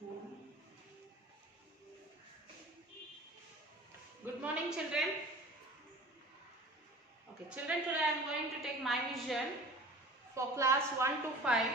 Good morning, children. Okay, children, today I am going to take my vision for class 1 to 5.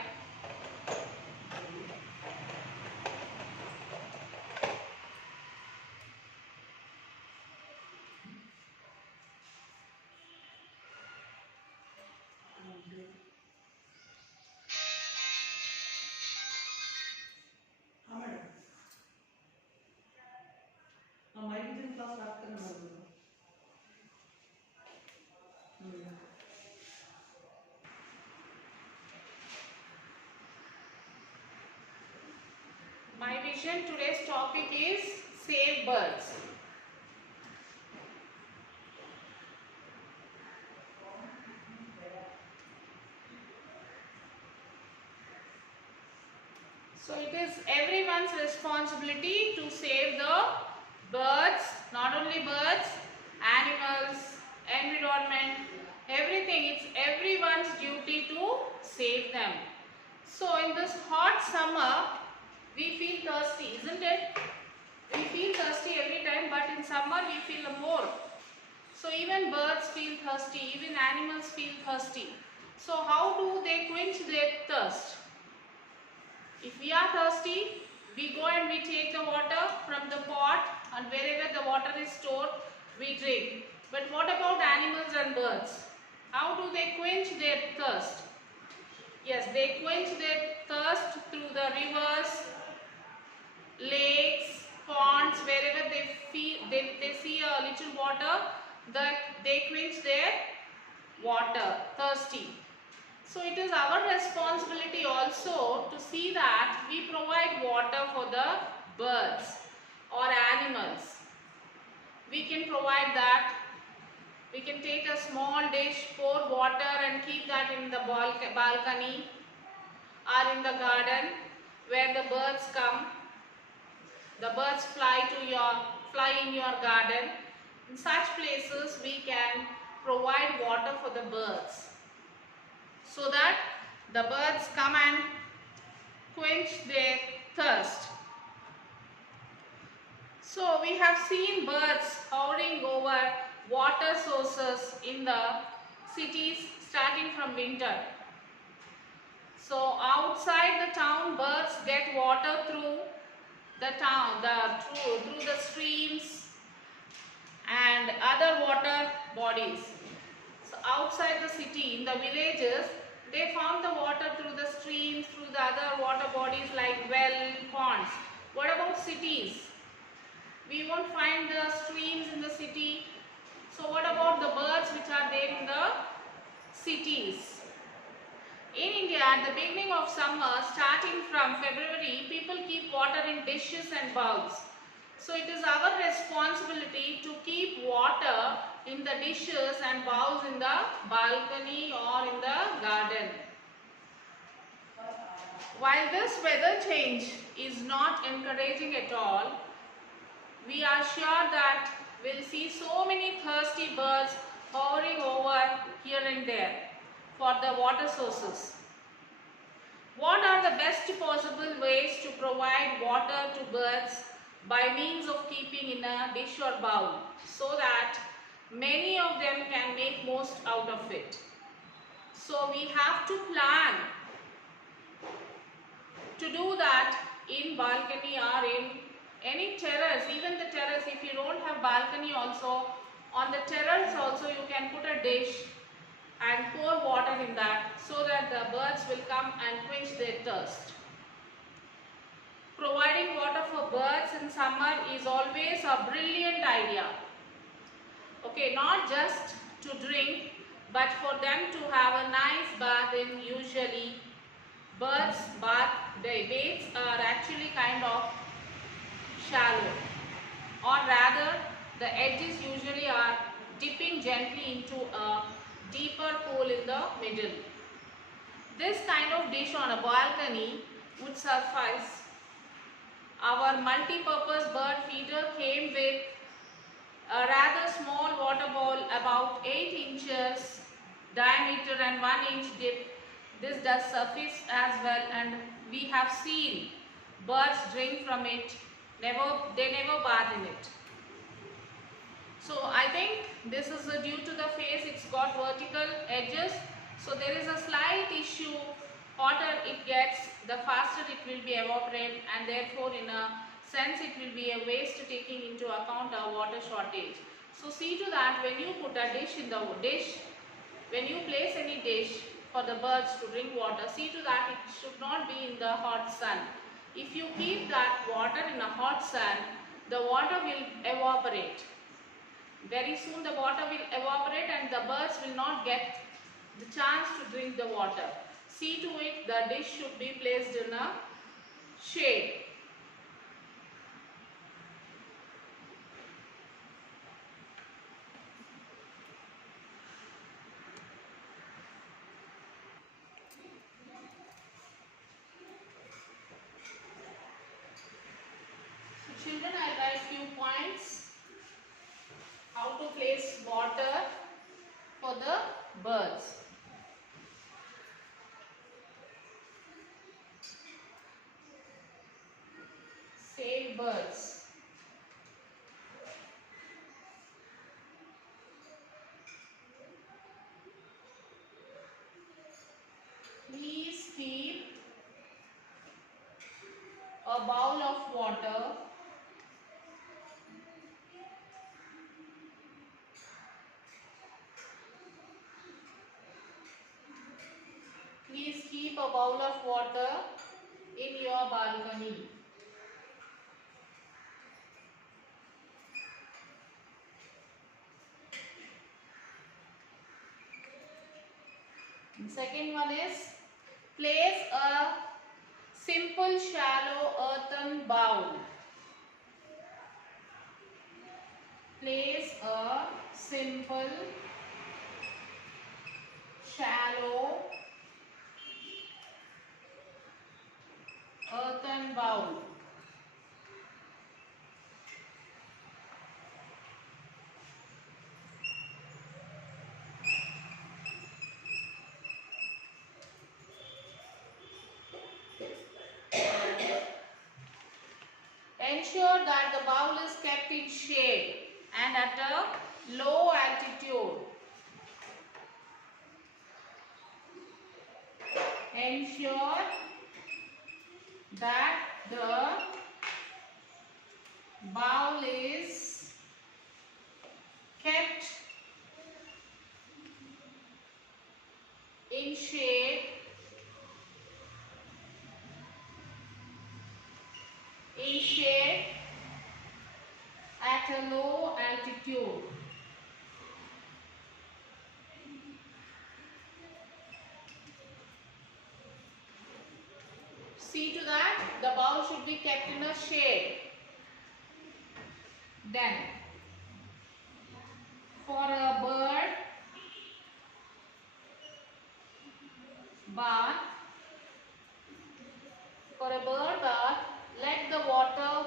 My vision today's topic is save birds. So it is everyone's responsibility to save the birds, not only birds, animals, environment, everything. It's everyone's duty to save them. So in this hot summer, we feel thirsty, isn't it? We feel thirsty every time, but in summer we feel more. So even birds feel thirsty, even animals feel thirsty. So how do they quench their thirst? If we are thirsty, we go and we take the water from the pot, and wherever the water is stored, we drink. But what about animals and birds? How do they quench their thirst? Yes, they quench their thirst through the rivers, lakes, ponds, wherever they see a little water, that they quench their water, thirsty. So it is our responsibility also to see that we provide water for the birds or animals. We can provide that. We can take a small dish, pour water and keep that in the balcony or in the garden where the birds come. The birds fly in your garden. In such places we can provide water for the birds, so that the birds come and quench their thirst. So we have seen birds hovering over water sources in the cities starting from winter. So outside the town, birds get water through the town, through the streams and other water bodies. So outside the city, in the villages, they found the water through the streams, through the other water bodies like well, ponds. What about cities? We won't find the streams in the city. So what about the birds which are there in the cities? In India, at the beginning of summer, starting from February, people keep water in dishes and bowls. So it is our responsibility to keep water in the dishes and bowls in the balcony or in the garden. While this weather change is not encouraging at all, we are sure that we'll see so many thirsty birds hovering over here and there for the water sources. What are the best possible ways to provide water to birds by means of keeping in a dish or bowl, so that many of them can make most out of it? So we have to plan to do that in balcony or in any terrace. Even the terrace, if you don't have balcony also, on the terrace also you can put a dish and pour water in that, so that the birds will come and quench their thirst. Providing water for birds in summer is always a brilliant idea. Okay, not just to drink, but for them to have a nice bath in. Usually birds baths are actually kind of shallow, or rather the edges usually are dipping gently into a deeper pool in the middle. This kind of dish on a balcony would suffice. Our multi-purpose bird feeder came with a rather small water bowl about 8 inches diameter and 1 inch depth. This does suffice as well, and we have seen birds drink from it. They never bath in it. So I think this is due to the face, it's got vertical edges. So there is a slight issue. Hotter it gets, the faster it will be evaporated, and therefore in a sense it will be a waste taking into account a water shortage. So see to that when you put a dish in the dish, when you place any dish for the birds to drink water, see to that it should not be in the hot sun. If you keep that water in a hot sun, the water will evaporate. Very soon the water will evaporate and the birds will not get the chance to drink the water. See to it the dish should be placed in a shade. So children, I write few points how to place water for the birds. Save birds. Please keep a bowl of water Please keep a bowl of water in your balcony. The second one is place a simple shallow earthen bowl. Place a simple shallow earthen bowl. Ensure that the bowl is kept in shade and at a low altitude. Ensure that the bowl is kept in shade at a low altitude. See to that the bowl should be kept in a shade. Then for a bird bath, let the water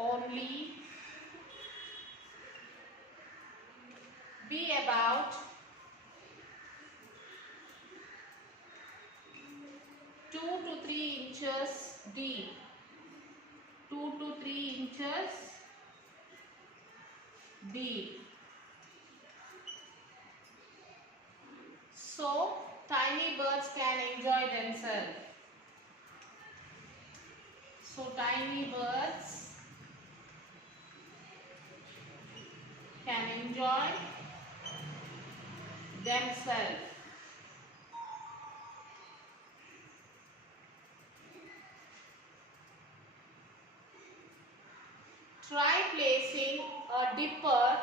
only be about 2 to 3 inches deep. 2 to 3 inches deep. So tiny birds can enjoy themselves. So tiny birds can enjoy themselves. Try placing a dipper.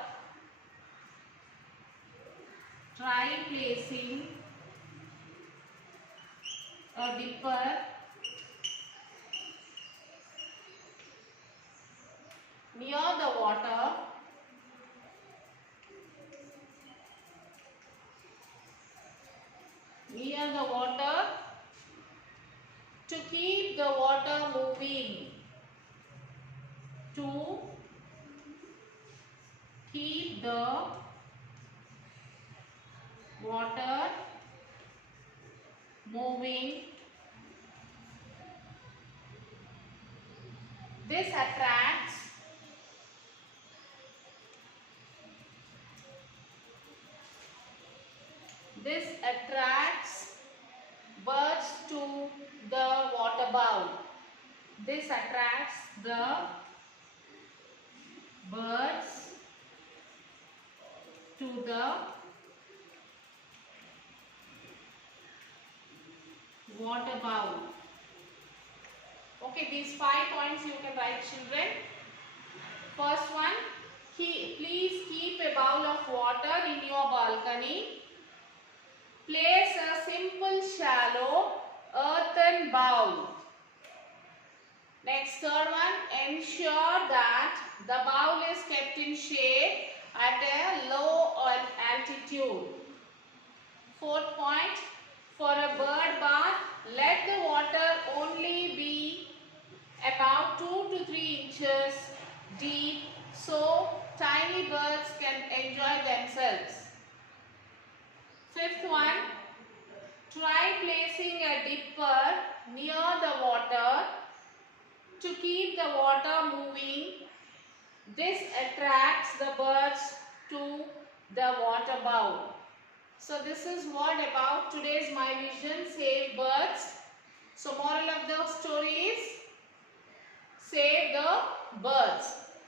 Near the water to keep the water moving. To keep the water moving. This attracts birds to the water bowl. This attracts the birds to the water bowl. Okay, these 5 points you can write, children. First one, please keep a bowl of water in your balcony. Place a simple shallow earthen bowl. Next, third one, ensure that the bowl is kept in shade at a low altitude. Fourth point, for a bird bath, let the water only be about 2 to 3 inches deep so tiny birds can enjoy themselves. Fifth one, try placing a dipper near the water to keep the water moving. This attracts the birds to the water bowl. So this is what about today's My Vision, Save Birds. So moral of the story is save the birds.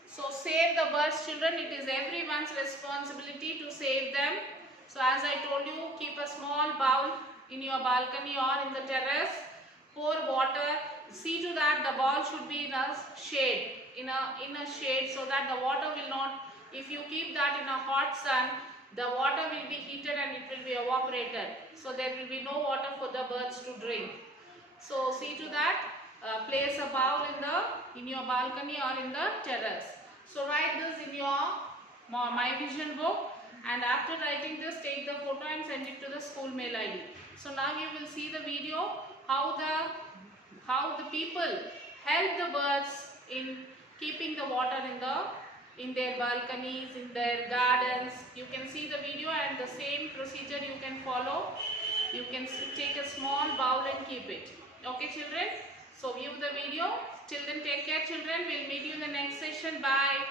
So save the birds, children. It is everyone's responsibility to save them. So as I told you, keep a small bowl in your balcony or in the terrace. Pour water. See to that the bowl should be in a shade, in a shade, so that the water will not, if you keep that in a hot sun, the water will be heated and it will be evaporated. So there will be no water for the birds to drink. So see to that. Place a bowl in your balcony or in the terrace. So write this in your My Vision book, and after writing this, take the photo and send it to the school mail ID. So now you will see the video how the people help the birds in keeping the water in their balconies, in their gardens. You can see the video and the same procedure you can follow. You can take a small bowl and keep it. Okay, children? So view the video. Till then, take care, children. We'll meet you in the next session. Bye.